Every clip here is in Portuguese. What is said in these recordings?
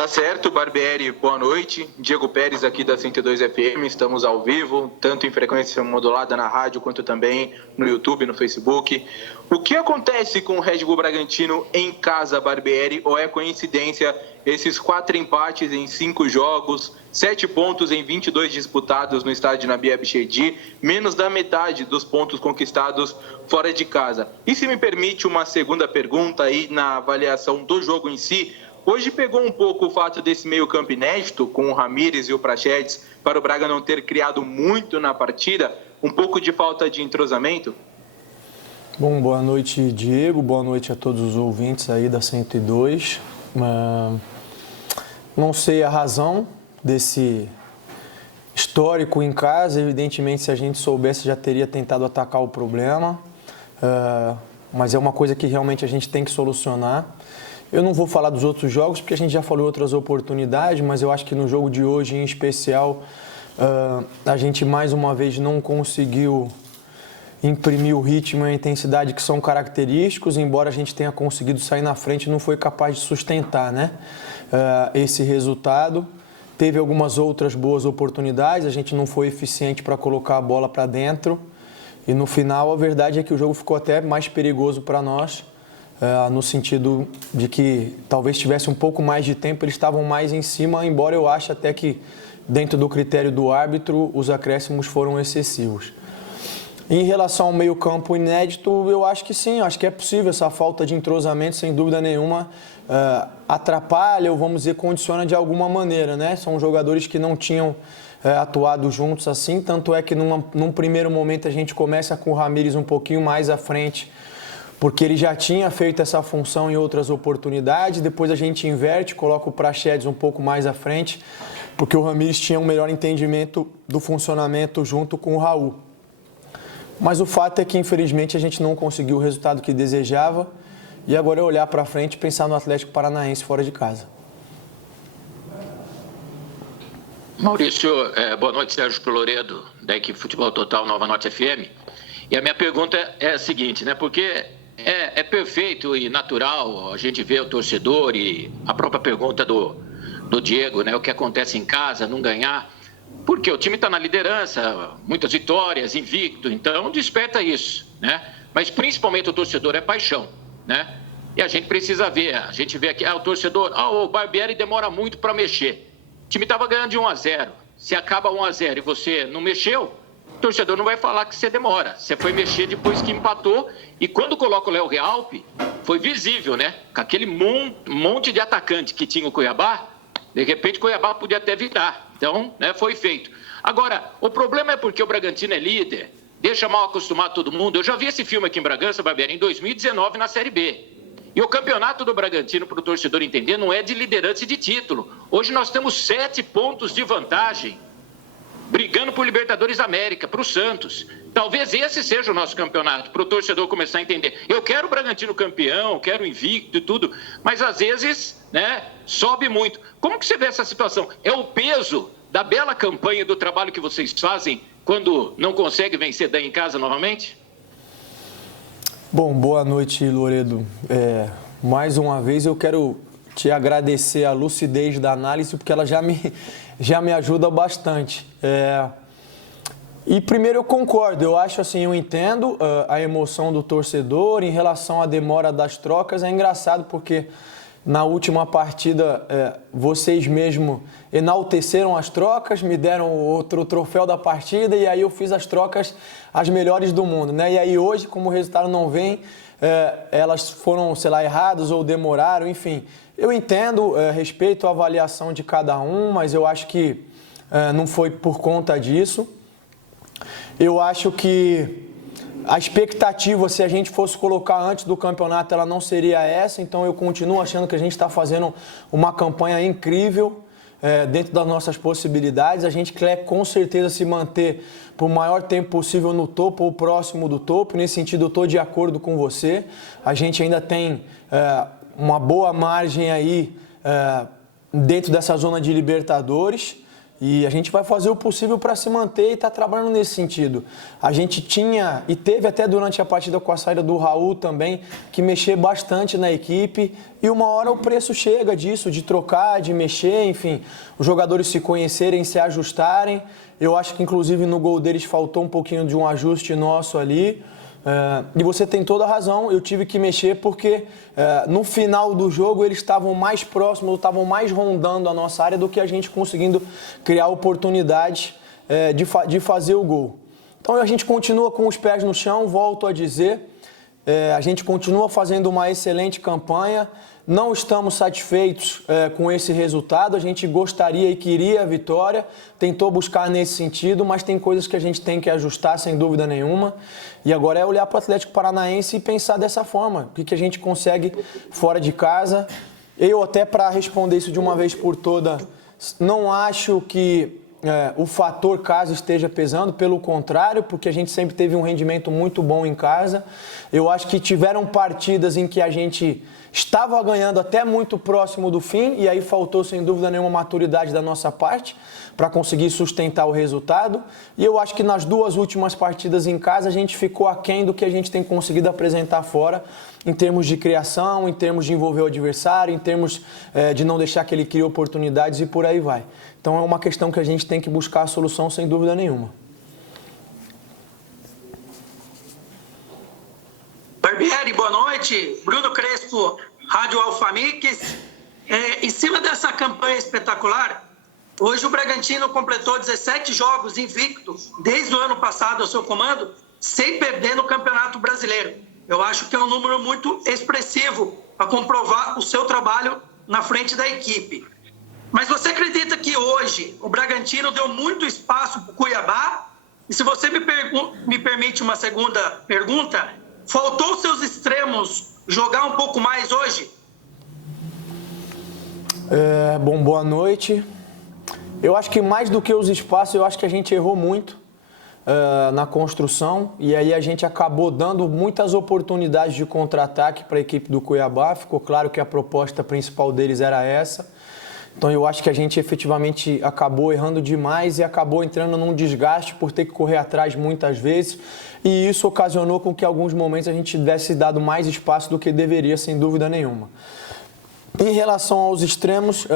Tá certo, Barbieri, boa noite. Diego Pérez aqui da 102 FM, estamos ao vivo, tanto em frequência modulada na rádio, quanto também no YouTube, no Facebook. O que acontece com o Red Bull Bragantino em casa, Barbieri, ou é coincidência esses 4 empates em 5 jogos, 7 pontos em 22 disputados no estádio Nabi Abichedi, menos da metade dos pontos conquistados fora de casa? E se me permite uma segunda pergunta aí na avaliação do jogo em si, hoje pegou um pouco o fato desse meio-campo inédito, com o Ramires e o Praxedes, para o Braga não ter criado muito na partida, um pouco de falta de entrosamento? Bom, boa noite, Diego, boa noite a todos os ouvintes aí da 102. Não sei a razão desse histórico em casa, evidentemente se a gente soubesse já teria tentado atacar o problema, mas é uma coisa que realmente a gente tem que solucionar. Eu não vou falar dos outros jogos, porque a gente já falou outras oportunidades, mas eu acho que no jogo de hoje, em especial, a gente mais uma vez não conseguiu imprimir o ritmo e a intensidade que são característicos, embora a gente tenha conseguido sair na frente, não foi capaz de sustentar, né, esse resultado. Teve algumas outras boas oportunidades, a gente não foi eficiente para colocar a bola para dentro, e no final a verdade é que o jogo ficou até mais perigoso para nós, no sentido de que talvez tivesse um pouco mais de tempo, eles estavam mais em cima, embora eu ache até que, dentro do critério do árbitro, os acréscimos foram excessivos. Em relação ao meio-campo inédito, eu acho que sim, acho que é possível. Essa falta de entrosamento, sem dúvida nenhuma, atrapalha ou, vamos dizer, condiciona de alguma maneira, né? São jogadores que não tinham atuado juntos assim, tanto é que num primeiro momento a gente começa com o Ramires um pouquinho mais à frente, porque ele já tinha feito essa função em outras oportunidades, depois a gente inverte, coloca o Praxedes um pouco mais à frente, porque o Ramires tinha um melhor entendimento do funcionamento junto com o Raul. Mas o fato é que, infelizmente, a gente não conseguiu o resultado que desejava, e agora é olhar para frente e pensar no Atlético Paranaense fora de casa. Maurício, boa noite, Sérgio Peloredo, da equipe Futebol Total Nova Norte FM. E a minha pergunta é a seguinte, né? Porque é perfeito e natural a gente ver o torcedor e a própria pergunta do Diego, né? O que acontece em casa, não ganhar. Porque o time está na liderança, muitas vitórias, invicto, então desperta isso, né? Mas principalmente o torcedor é paixão, né? E a gente precisa ver, a gente vê aqui, o torcedor, o Barbieri demora muito para mexer. O time estava ganhando de 1-0, se acaba 1-0 e você não mexeu, o torcedor não vai falar que você demora. Você foi mexer depois que empatou, e quando coloca o Léo Realpe, foi visível, né? Com aquele monte de atacante que tinha o Cuiabá, de repente o Cuiabá podia até virar. Então, né, foi feito. Agora, o problema é porque o Bragantino é líder, deixa mal acostumado todo mundo. Eu já vi esse filme aqui em Bragança, Barbieri, em 2019 na Série B. E o campeonato do Bragantino, para o torcedor entender, não é de liderança e de título. Hoje nós temos 7 pontos de vantagem, brigando por Libertadores da América, para o Santos. Talvez esse seja o nosso campeonato, para o torcedor começar a entender. Eu quero o Bragantino campeão, quero o invicto e tudo, mas às vezes, né, sobe muito. Como que você vê essa situação? É o peso da bela campanha do trabalho que vocês fazem quando não consegue vencer daí em casa novamente? Bom, boa noite, Loredo. Mais uma vez eu quero te agradecer a lucidez da análise, porque ela já me ajuda bastante. E primeiro eu concordo, eu acho assim, eu entendo a emoção do torcedor em relação à demora das trocas. É engraçado porque na última partida vocês mesmo enalteceram as trocas, me deram outro troféu da partida, e aí eu fiz as trocas as melhores do mundo, né? E aí hoje, como o resultado não vem, elas foram, sei lá, erradas ou demoraram, enfim. Eu entendo, respeito a avaliação de cada um, mas eu acho que não foi por conta disso. Eu acho que a expectativa, se a gente fosse colocar antes do campeonato, ela não seria essa. Então eu continuo achando que a gente está fazendo uma campanha incrível dentro das nossas possibilidades. A gente quer com certeza se manter por o maior tempo possível no topo ou próximo do topo. Nesse sentido, eu estou de acordo com você. A gente ainda tem uma boa margem aí dentro dessa zona de Libertadores. E a gente vai fazer o possível para se manter e está trabalhando nesse sentido. A gente tinha, e teve até durante a partida com a saída do Raul também, que mexer bastante na equipe. E uma hora o preço chega disso, de trocar, de mexer, enfim. Os jogadores se conhecerem, se ajustarem. Eu acho que inclusive no gol deles faltou um pouquinho de um ajuste nosso ali. E você tem toda a razão, eu tive que mexer porque no final do jogo eles estavam mais próximos, estavam mais rondando a nossa área do que a gente conseguindo criar oportunidades de fazer o gol. Então a gente continua com os pés no chão, volto a dizer, a gente continua fazendo uma excelente campanha, não estamos satisfeitos com esse resultado, a gente gostaria e queria a vitória, tentou buscar nesse sentido, mas tem coisas que a gente tem que ajustar sem dúvida nenhuma. E agora é olhar para o Atlético Paranaense e pensar dessa forma, o que a gente consegue fora de casa. Eu até para responder isso de uma vez por todas, não acho que o fator casa esteja pesando, pelo contrário, porque a gente sempre teve um rendimento muito bom em casa. Eu acho que tiveram partidas em que a gente estava ganhando até muito próximo do fim e aí faltou sem dúvida nenhuma maturidade da nossa parte para conseguir sustentar o resultado. E eu acho que nas duas últimas partidas em casa a gente ficou aquém do que a gente tem conseguido apresentar fora em termos de criação, em termos de envolver o adversário, em termos de não deixar que ele crie oportunidades e por aí vai. Então é uma questão que a gente tem que buscar a solução sem dúvida nenhuma. Barbieri, boa noite. Bruno Crespo, Rádio Alfamix. Em cima dessa campanha espetacular, hoje o Bragantino completou 17 jogos invicto desde o ano passado ao seu comando, sem perder no Campeonato Brasileiro. Eu acho que é um número muito expressivo para comprovar o seu trabalho na frente da equipe. Mas você acredita que hoje o Bragantino deu muito espaço para o Cuiabá? E se você me permite uma segunda pergunta, faltou os seus extremos jogar um pouco mais hoje? Bom, boa noite. Eu acho que mais do que os espaços, eu acho que a gente errou muito na construção e aí a gente acabou dando muitas oportunidades de contra-ataque para a equipe do Cuiabá. Ficou claro que a proposta principal deles era essa. Então eu acho que a gente efetivamente acabou errando demais e acabou entrando num desgaste por ter que correr atrás muitas vezes. E isso ocasionou com que em alguns momentos a gente tivesse dado mais espaço do que deveria, sem dúvida nenhuma. Em relação aos extremos,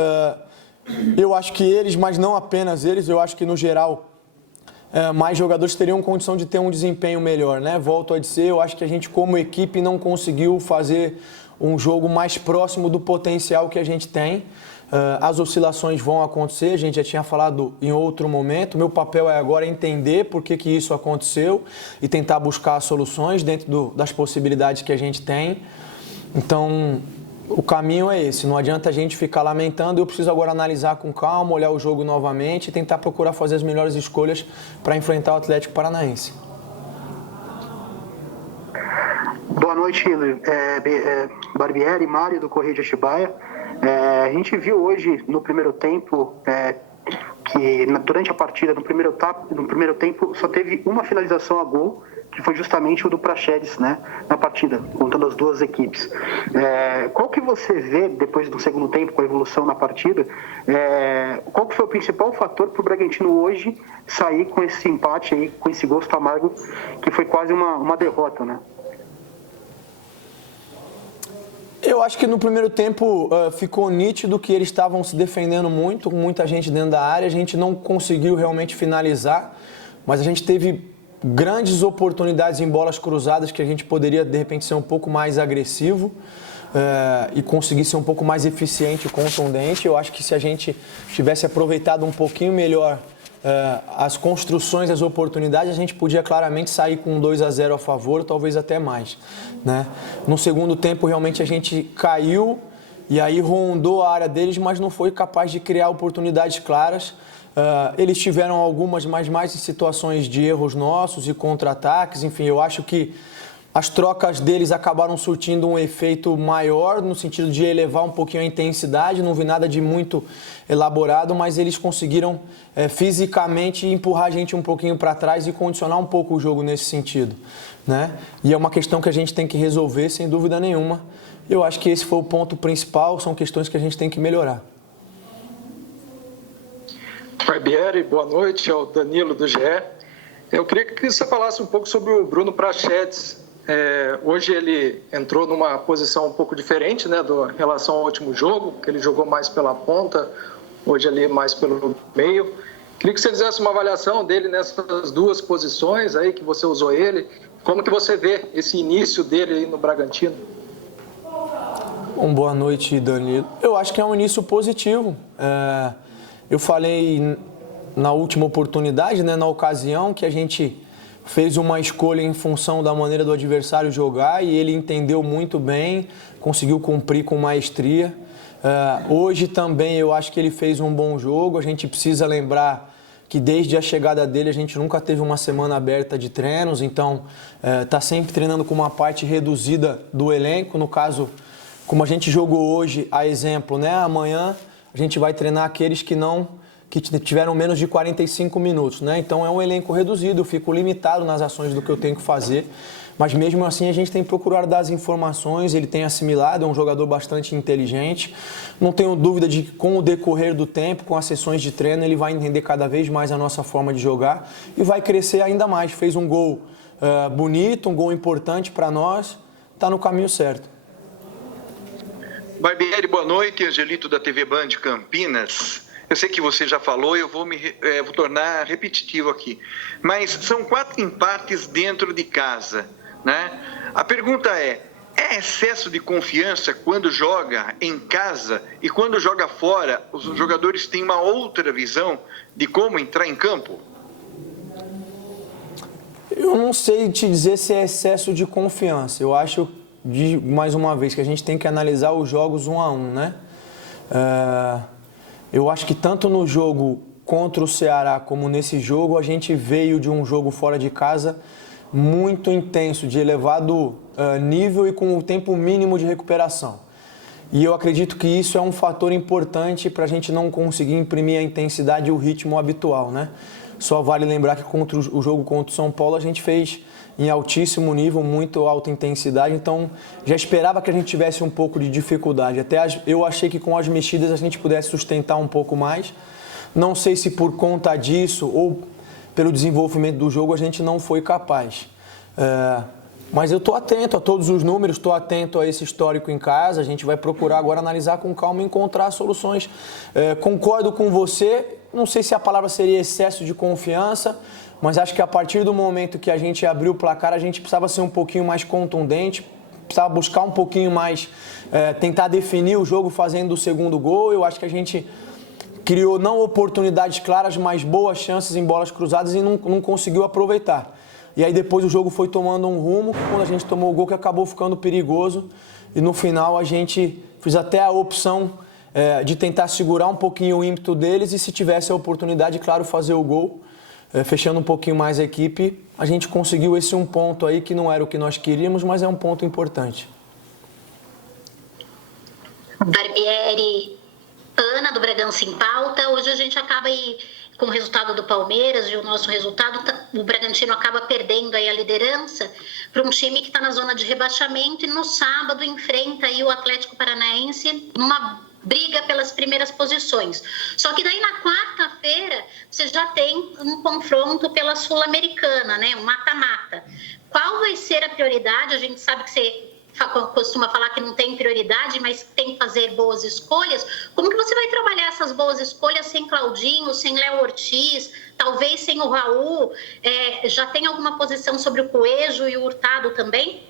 eu acho que eles, mas não apenas eles, eu acho que no geral mais jogadores teriam condição de ter um desempenho melhor, né? Volto a dizer, eu acho que a gente como equipe não conseguiu fazer um jogo mais próximo do potencial que a gente tem. As oscilações vão acontecer, a gente já tinha falado em outro momento. Meu papel é agora entender por que isso aconteceu e tentar buscar soluções dentro das possibilidades que a gente tem. Então, o caminho é esse. Não adianta a gente ficar lamentando. Eu preciso agora analisar com calma, olhar o jogo novamente e tentar procurar fazer as melhores escolhas para enfrentar o Atlético Paranaense. Boa noite, Barbieri, Mário do Correio de Atibaia. A gente viu hoje no primeiro tempo que durante a partida, no primeiro tempo, só teve uma finalização a gol, que foi justamente o do Praxedes, né, na partida, contando as duas equipes. Qual que você vê, depois do segundo tempo, com a evolução na partida, qual que foi o principal fator para o Bragantino hoje sair com esse empate, aí, com esse gosto amargo, que foi quase uma derrota, né? Eu acho que no primeiro tempo ficou nítido que eles estavam se defendendo muito, com muita gente dentro da área. A gente não conseguiu realmente finalizar, mas a gente teve grandes oportunidades em bolas cruzadas que a gente poderia, de repente, ser um pouco mais agressivo e conseguir ser um pouco mais eficiente e contundente. Eu acho que se a gente tivesse aproveitado um pouquinho melhor as construções, as oportunidades, a gente podia claramente sair com 2-0 a favor, talvez até mais, né? No segundo tempo, realmente a gente caiu e aí rondou a área deles, mas não foi capaz de criar oportunidades claras. Eles tiveram algumas, mas mais em situações de erros nossos e contra-ataques. Enfim, eu acho que as trocas deles acabaram surtindo um efeito maior, no sentido de elevar um pouquinho a intensidade. Não vi nada de muito elaborado, mas eles conseguiram fisicamente empurrar a gente um pouquinho para trás e condicionar um pouco o jogo nesse sentido, né? E é uma questão que a gente tem que resolver, sem dúvida nenhuma. Eu acho que esse foi o ponto principal, são questões que a gente tem que melhorar. Barbieri, boa noite, é o Danilo do GE. Eu queria que você falasse um pouco sobre o Bruno Prachetes. Hoje ele entrou numa posição um pouco diferente, né, em relação ao último jogo, que ele jogou mais pela ponta, hoje ali mais pelo meio. Queria que você fizesse uma avaliação dele nessas duas posições aí que você usou ele. Como que você vê esse início dele aí no Bragantino? Boa noite, Danilo. Eu acho que é um início positivo. Eu falei na última oportunidade, né, na ocasião, que a gente fez uma escolha em função da maneira do adversário jogar e ele entendeu muito bem, conseguiu cumprir com maestria. Hoje também eu acho que ele fez um bom jogo. A gente precisa lembrar que desde a chegada dele a gente nunca teve uma semana aberta de treinos, então está sempre treinando com uma parte reduzida do elenco. No caso, como a gente jogou hoje, a exemplo, né? Amanhã a gente vai treinar aqueles que tiveram menos de 45 minutos, né? Então é um elenco reduzido, eu fico limitado nas ações do que eu tenho que fazer, mas mesmo assim a gente tem procurado dar as informações, ele tem assimilado, é um jogador bastante inteligente. Não tenho dúvida de que com o decorrer do tempo, com as sessões de treino, ele vai entender cada vez mais a nossa forma de jogar e vai crescer ainda mais. Fez um gol bonito, um gol importante para nós, está no caminho certo. Barbieri, boa noite. Angelito da TV Band Campinas. Eu sei que você já falou e eu vou vou tornar repetitivo aqui. Mas são 4 empates dentro de casa, né? A pergunta é excesso de confiança quando joga em casa e quando joga fora, os jogadores têm uma outra visão de como entrar em campo? Eu não sei te dizer se é excesso de confiança. Eu acho, mais uma vez, que a gente tem que analisar os jogos 1 a 1, né? Eu acho que tanto no jogo contra o Ceará como nesse jogo, a gente veio de um jogo fora de casa muito intenso, de elevado nível e com o tempo mínimo de recuperação. E eu acredito que isso é um fator importante para a gente não conseguir imprimir a intensidade e o ritmo habitual, né? Só vale lembrar que contra o jogo contra o São Paulo a gente fez em altíssimo nível, muito alta intensidade, então já esperava que a gente tivesse um pouco de dificuldade. Até eu achei que com as mexidas a gente pudesse sustentar um pouco mais. Não sei se por conta disso ou pelo desenvolvimento do jogo a gente não foi capaz. Mas eu estou atento a todos os números, estou atento a esse histórico em casa, a gente vai procurar agora analisar com calma e encontrar soluções. Concordo com você, não sei se a palavra seria excesso de confiança, mas acho que a partir do momento que a gente abriu o placar, a gente precisava ser um pouquinho mais contundente, precisava buscar um pouquinho mais, tentar definir o jogo fazendo o segundo gol. Eu acho que a gente criou não oportunidades claras, mas boas chances em bolas cruzadas e não conseguiu aproveitar. E aí depois o jogo foi tomando um rumo, quando a gente tomou o gol que acabou ficando perigoso e no final a gente fez até a opção de tentar segurar um pouquinho o ímpeto deles e se tivesse a oportunidade, claro, fazer o gol. Fechando um pouquinho mais a equipe, a gente conseguiu esse um ponto aí que não era o que nós queríamos, mas é um ponto importante. Barbieri, Ana do Bragança em Pauta. Hoje a gente acaba aí com o resultado do Palmeiras e o nosso resultado, o Bragantino acaba perdendo aí a liderança para um time que está na zona de rebaixamento e no sábado enfrenta aí o Atlético Paranaense numa briga pelas primeiras posições. Só que daí na quarta-feira você já tem um confronto pela Sul-Americana, né? Um mata-mata. Qual vai ser a prioridade? A gente sabe que você costuma falar que não tem prioridade, mas tem que fazer boas escolhas. Como que você vai trabalhar essas boas escolhas sem Claudinho, sem Léo Ortiz, talvez sem o Raul? Já tem alguma posição sobre o Coelho e o Hurtado também?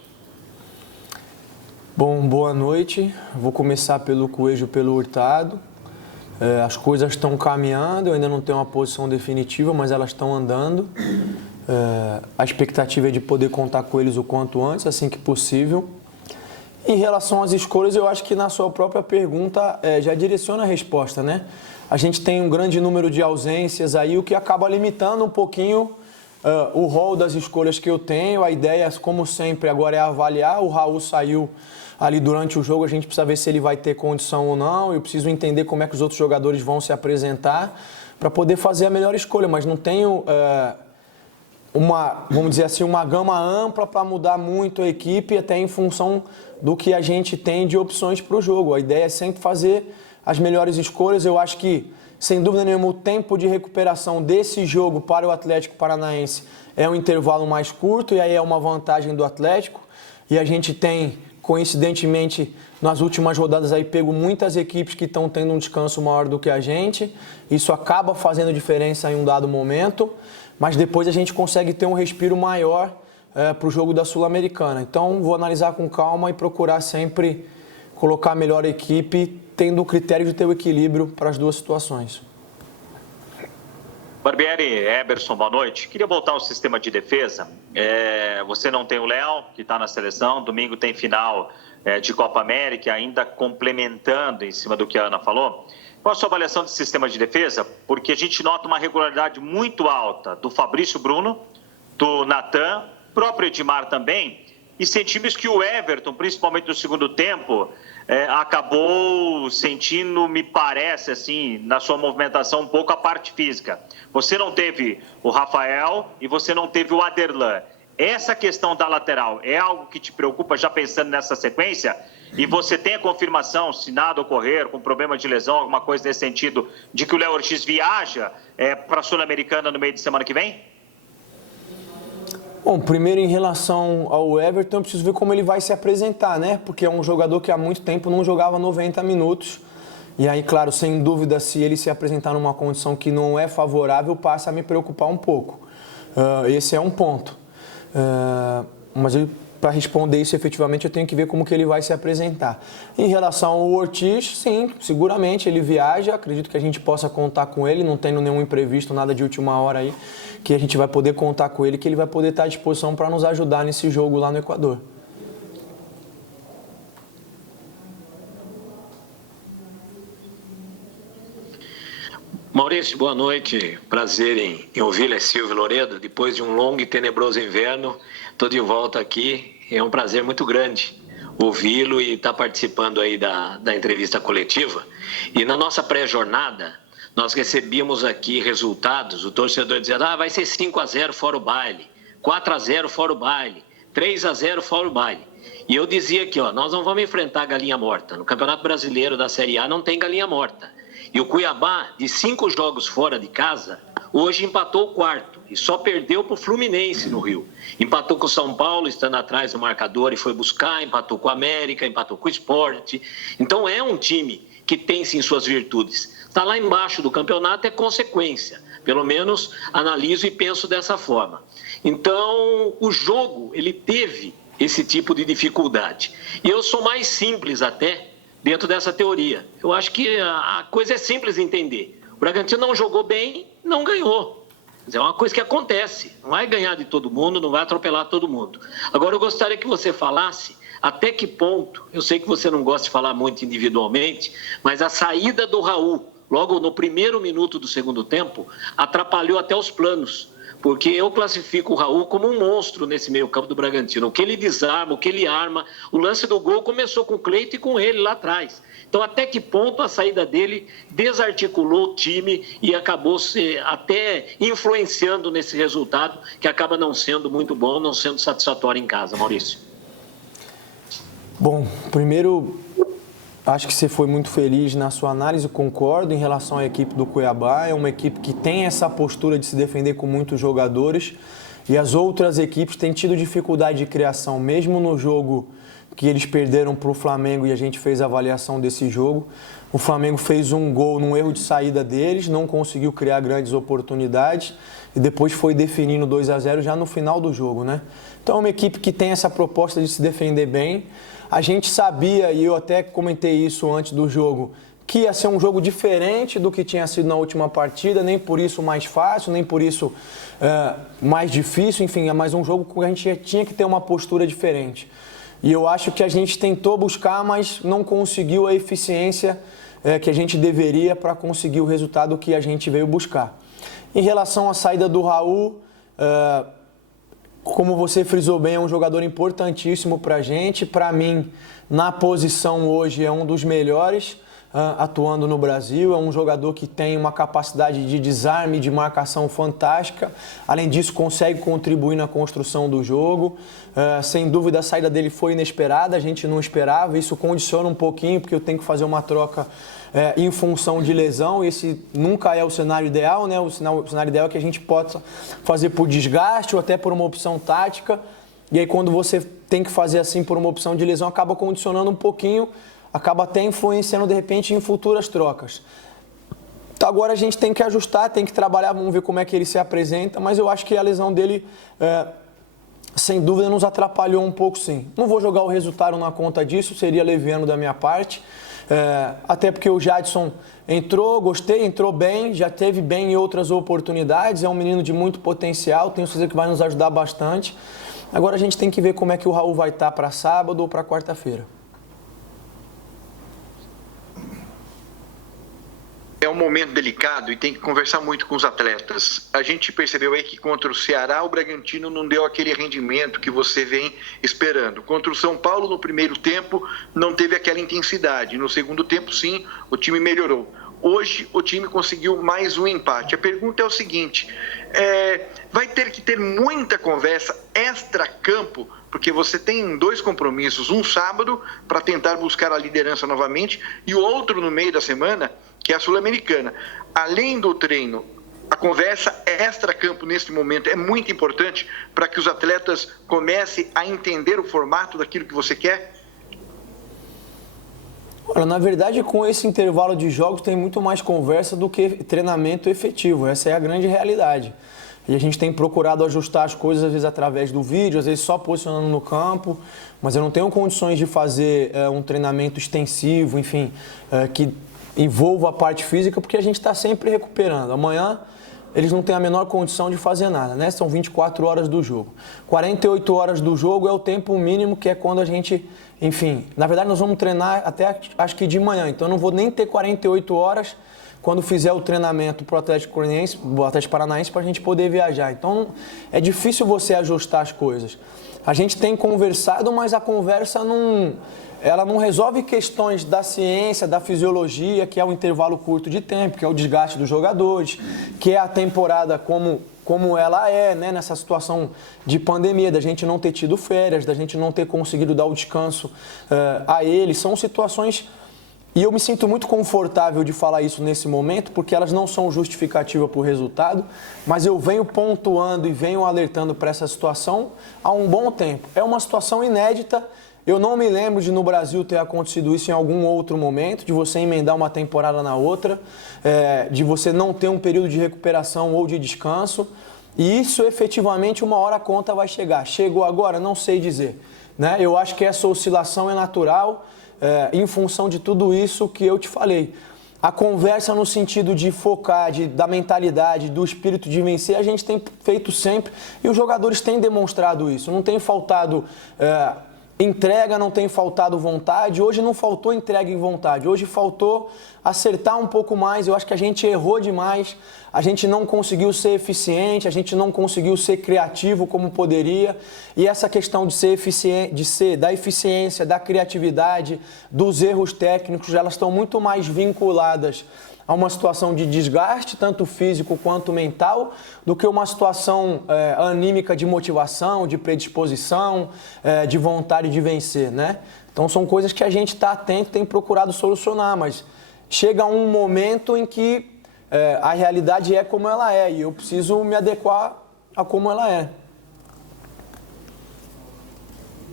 Bom, boa noite. Vou começar pelo Coelho e pelo Hurtado. As coisas estão caminhando, eu ainda não tenho uma posição definitiva, mas elas estão andando. A expectativa é de poder contar com eles o quanto antes, assim que possível. Em relação às escolhas, eu acho que na sua própria pergunta já direciona a resposta, né? A gente tem um grande número de ausências aí, o que acaba limitando um pouquinho o rol das escolhas que eu tenho. A ideia, como sempre, agora é avaliar. O Raul saiu ali durante o jogo, a gente precisa ver se ele vai ter condição ou não. Eu preciso entender como é que os outros jogadores vão se apresentar para poder fazer a melhor escolha, mas não tenho vamos dizer assim, uma gama ampla para mudar muito a equipe, até em função do que a gente tem de opções para o jogo. A ideia é sempre fazer as melhores escolhas. Eu acho que sem dúvida nenhuma, o tempo de recuperação desse jogo para o Atlético Paranaense é um intervalo mais curto e aí é uma vantagem do Atlético. E a gente tem, coincidentemente, nas últimas rodadas aí pego muitas equipes que estão tendo um descanso maior do que a gente. Isso acaba fazendo diferença em um dado momento, mas depois a gente consegue ter um respiro maior para o jogo da Sul-Americana. Então, vou analisar com calma e procurar sempre colocar a melhor equipe, tendo o critério de ter o equilíbrio para as duas situações. Barbieri, Eberson, boa noite. Queria voltar ao sistema de defesa. Você não tem o Léo, que está na seleção. Domingo tem final de Copa América, ainda complementando em cima do que a Ana falou. Qual a sua avaliação do sistema de defesa? Porque a gente nota uma regularidade muito alta do Fabrício Bruno, do Natan, próprio Edmar também. E sentimos que o Everton, principalmente no segundo tempo, acabou sentindo, me parece, assim, na sua movimentação, um pouco a parte física. Você não teve o Rafael e você não teve o Aderlan. Essa questão da lateral é algo que te preocupa, já pensando nessa sequência? E você tem a confirmação, se nada ocorrer, com problema de lesão, alguma coisa nesse sentido, de que o Léo Ortiz viaja para a Sul-Americana no meio de semana que vem? Bom, primeiro em relação ao Everton, eu preciso ver como ele vai se apresentar, né? Porque é um jogador que há muito tempo não jogava 90 minutos. E aí, claro, sem dúvida, se ele se apresentar numa condição que não é favorável, passa a me preocupar um pouco. Esse é um ponto. Mas para responder isso efetivamente, eu tenho que ver como que ele vai se apresentar. Em relação ao Ortiz, sim, seguramente ele viaja, acredito que a gente possa contar com ele, não tendo nenhum imprevisto, nada de última hora aí, que a gente vai poder contar com ele, que ele vai poder estar à disposição para nos ajudar nesse jogo lá no Equador. Maurício, boa noite. Prazer em ouvi-lo, é Silvio Loredo. Depois de um longo e tenebroso inverno, estou de volta aqui. É um prazer muito grande ouvi-lo e estar participando aí da entrevista coletiva. E na nossa pré-jornada, nós recebíamos aqui resultados, o torcedor dizendo, vai ser 5-0 fora o baile, 4-0 fora o baile, 3-0 fora o baile. E eu dizia aqui, nós não vamos enfrentar a galinha morta. No Campeonato Brasileiro da Série A não tem galinha morta. E o Cuiabá, de 5 jogos fora de casa, hoje empatou o quarto e só perdeu para o Fluminense no Rio. Empatou com o São Paulo, estando atrás do marcador e foi buscar, empatou com o América, empatou com o Sport. Então é um time que tem sim suas virtudes. Está lá embaixo do campeonato é consequência. Pelo menos analiso e penso dessa forma. Então o jogo, ele teve esse tipo de dificuldade. E eu sou mais simples até dentro dessa teoria. Eu acho que a coisa é simples de entender. O Bragantino não jogou bem, não ganhou. É uma coisa que acontece. Não vai ganhar de todo mundo, não vai atropelar todo mundo. Agora, eu gostaria que você falasse até que ponto, eu sei que você não gosta de falar muito individualmente, mas a saída do Raul, logo no primeiro minuto do segundo tempo, atrapalhou até os planos. Porque eu classifico o Raul como um monstro nesse meio campo do Bragantino. O que ele desarma, o que ele arma. O lance do gol começou com o Cleiton e com ele lá atrás. Então, até que ponto a saída dele desarticulou o time e acabou até influenciando nesse resultado, que acaba não sendo muito bom, não sendo satisfatório em casa, Maurício? Bom, primeiro, acho que você foi muito feliz na sua análise, concordo em relação à equipe do Cuiabá. É uma equipe que tem essa postura de se defender com muitos jogadores e as outras equipes têm tido dificuldade de criação, mesmo no jogo que eles perderam para o Flamengo e a gente fez a avaliação desse jogo. O Flamengo fez um gol num erro de saída deles, não conseguiu criar grandes oportunidades e depois foi definindo 2-0 já no final do jogo, né? Então é uma equipe que tem essa proposta de se defender bem. A gente sabia, e eu até comentei isso antes do jogo, que ia ser um jogo diferente do que tinha sido na última partida, nem por isso mais fácil, nem por isso mais difícil, enfim, é mais um jogo que a gente tinha que ter uma postura diferente. E eu acho que a gente tentou buscar, mas não conseguiu a eficiência que a gente deveria para conseguir o resultado que a gente veio buscar. Em relação à saída do Raul, como você frisou bem, é um jogador importantíssimo para a gente. Para mim, na posição hoje, é um dos melhores. atuando no Brasil. É um jogador que tem uma capacidade de desarme, de marcação fantástica. Além disso, consegue contribuir na construção do jogo. Sem dúvida, a saída dele foi inesperada, a gente não esperava. Isso condiciona um pouquinho, porque eu tenho que fazer uma troca em função de lesão. Esse nunca é o cenário ideal, né? O cenário ideal é que a gente possa fazer por desgaste ou até por uma opção tática. E aí, quando você tem que fazer assim por uma opção de lesão, acaba condicionando um pouquinho, acaba até influenciando, de repente, em futuras trocas. Então, agora a gente tem que ajustar, tem que trabalhar, vamos ver como é que ele se apresenta, mas eu acho que a lesão dele, sem dúvida, nos atrapalhou um pouco, sim. Não vou jogar o resultado na conta disso, seria leviano da minha parte, até porque o Jadson entrou, gostei, entrou bem, já teve bem em outras oportunidades, é um menino de muito potencial, tenho certeza que vai nos ajudar bastante. Agora a gente tem que ver como é que o Raul vai estar para sábado ou para quarta-feira. É um momento delicado e tem que conversar muito com os atletas. A gente percebeu aí que contra o Ceará, o Bragantino não deu aquele rendimento que você vem esperando. Contra o São Paulo, no primeiro tempo, não teve aquela intensidade. No segundo tempo, sim, o time melhorou. Hoje, o time conseguiu mais um empate. A pergunta é o seguinte, vai ter que ter muita conversa extra-campo, porque você tem 2 compromissos, um sábado para tentar buscar a liderança novamente e o outro no meio da semana, que é a Sul-Americana. Além do treino, a conversa extra-campo nesse momento é muito importante para que os atletas comecem a entender o formato daquilo que você quer? Olha, na verdade, com esse intervalo de jogos tem muito mais conversa do que treinamento efetivo. Essa é a grande realidade. E a gente tem procurado ajustar as coisas, às vezes através do vídeo, às vezes só posicionando no campo, mas eu não tenho condições de fazer um treinamento extensivo, enfim, que envolva a parte física, porque a gente está sempre recuperando. Amanhã eles não têm a menor condição de fazer nada, né? São 24 horas do jogo. 48 horas do jogo é o tempo mínimo, que é quando a gente, enfim, na verdade nós vamos treinar até acho que de manhã, então eu não vou nem ter 48 horas quando fizer o treinamento para o Atlético Paranaense para a gente poder viajar. Então é difícil você ajustar as coisas. A gente tem conversado, mas a conversa ela não resolve questões da ciência, da fisiologia, que é o intervalo curto de tempo, que é o desgaste dos jogadores, que é a temporada como ela é, né, nessa situação de pandemia, da gente não ter tido férias, da gente não ter conseguido dar o descanso a eles. São situações, e eu me sinto muito confortável de falar isso nesse momento, porque elas não são justificativas para o resultado, mas eu venho pontuando e venho alertando para essa situação há um bom tempo. É uma situação inédita. Eu não me lembro de no Brasil ter acontecido isso em algum outro momento, de você emendar uma temporada na outra, de você não ter um período de recuperação ou de descanso. E isso, efetivamente, uma hora a conta vai chegar. Chegou agora? Não sei dizer, né? Eu acho que essa oscilação é natural em função de tudo isso que eu te falei. A conversa no sentido de focar, da mentalidade, do espírito de vencer, a gente tem feito sempre e os jogadores têm demonstrado isso. Não tem faltado entrega, não tem faltado vontade. Hoje não faltou entrega e vontade, hoje faltou acertar um pouco mais. Eu acho que a gente errou demais, a gente não conseguiu ser eficiente, a gente não conseguiu ser criativo como poderia, e essa questão de ser eficiente, da eficiência, da criatividade, dos erros técnicos, elas estão muito mais vinculadas a uma situação de desgaste, tanto físico quanto mental, do que uma situação anímica de motivação, de predisposição, de vontade de vencer, né? Então são coisas que a gente está atento, tem procurado solucionar, mas chega um momento em que a realidade é como ela é e eu preciso me adequar a como ela é.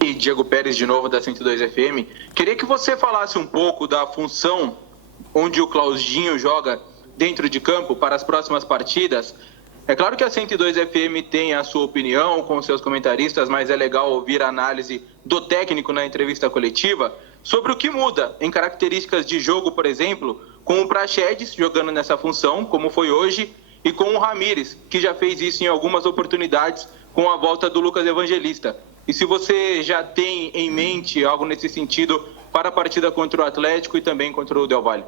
E Diego Pérez, de novo, da 102 FM. Queria que você falasse um pouco da função onde o Claudinho joga dentro de campo para as próximas partidas. É claro que a 102 FM tem a sua opinião com seus comentaristas, mas é legal ouvir a análise do técnico na entrevista coletiva sobre o que muda em características de jogo, por exemplo, com o Praxedes jogando nessa função, como foi hoje, e com o Ramires, que já fez isso em algumas oportunidades com a volta do Lucas Evangelista. E se você já tem em mente algo nesse sentido para a partida contra o Atlético e também contra o Del Valle.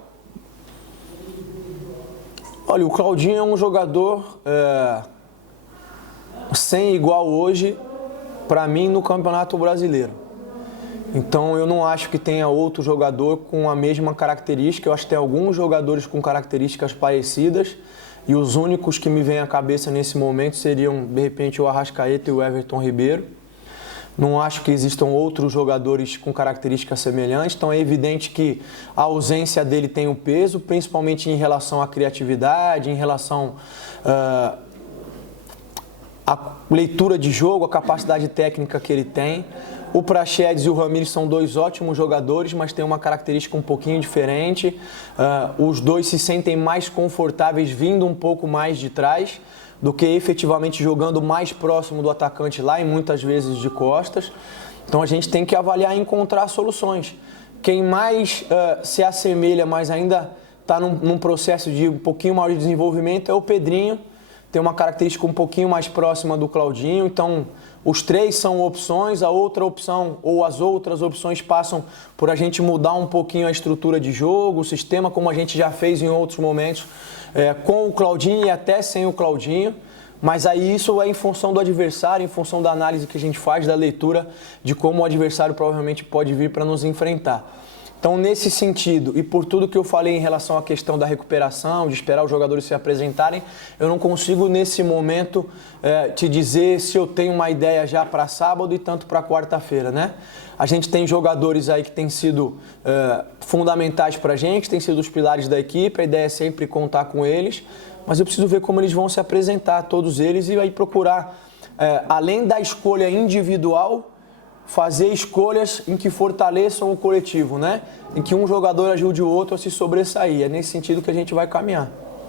Olha, o Claudinho é um jogador sem igual hoje, para mim, no Campeonato Brasileiro. Então eu não acho que tenha outro jogador com a mesma característica. Eu acho que tem alguns jogadores com características parecidas e os únicos que me vêm à cabeça nesse momento seriam, de repente, o Arrascaeta e o Everton Ribeiro. Não acho que existam outros jogadores com características semelhantes, então é evidente que a ausência dele tem um peso, principalmente em relação à criatividade, em relação à leitura de jogo, a capacidade técnica que ele tem. O Praxedes e o Ramires são dois ótimos jogadores, mas têm uma característica um pouquinho diferente. Os dois se sentem mais confortáveis vindo um pouco mais de trás do que efetivamente jogando mais próximo do atacante lá e muitas vezes de costas. Então a gente tem que avaliar e encontrar soluções. Quem mais se assemelha, mas ainda está num processo de um pouquinho maior de desenvolvimento é o Pedrinho. Tem uma característica um pouquinho mais próxima do Claudinho, então os três são opções, a outra opção ou as outras opções passam por a gente mudar um pouquinho a estrutura de jogo, o sistema, como a gente já fez em outros momentos, com o Claudinho e até sem o Claudinho, mas aí isso é em função do adversário, em função da análise que a gente faz, da leitura de como o adversário provavelmente pode vir para nos enfrentar. Então, nesse sentido, e por tudo que eu falei em relação à questão da recuperação, de esperar os jogadores se apresentarem, eu não consigo, nesse momento, te dizer se eu tenho uma ideia já para sábado e tanto para quarta-feira, né? A gente tem jogadores aí que têm sido fundamentais para a gente, têm sido os pilares da equipe, a ideia é sempre contar com eles, mas eu preciso ver como eles vão se apresentar, todos eles, e aí procurar, além da escolha individual, fazer escolhas em que fortaleçam o coletivo, né? Em que um jogador ajude o outro a se sobressair. É nesse sentido que a gente vai caminhar.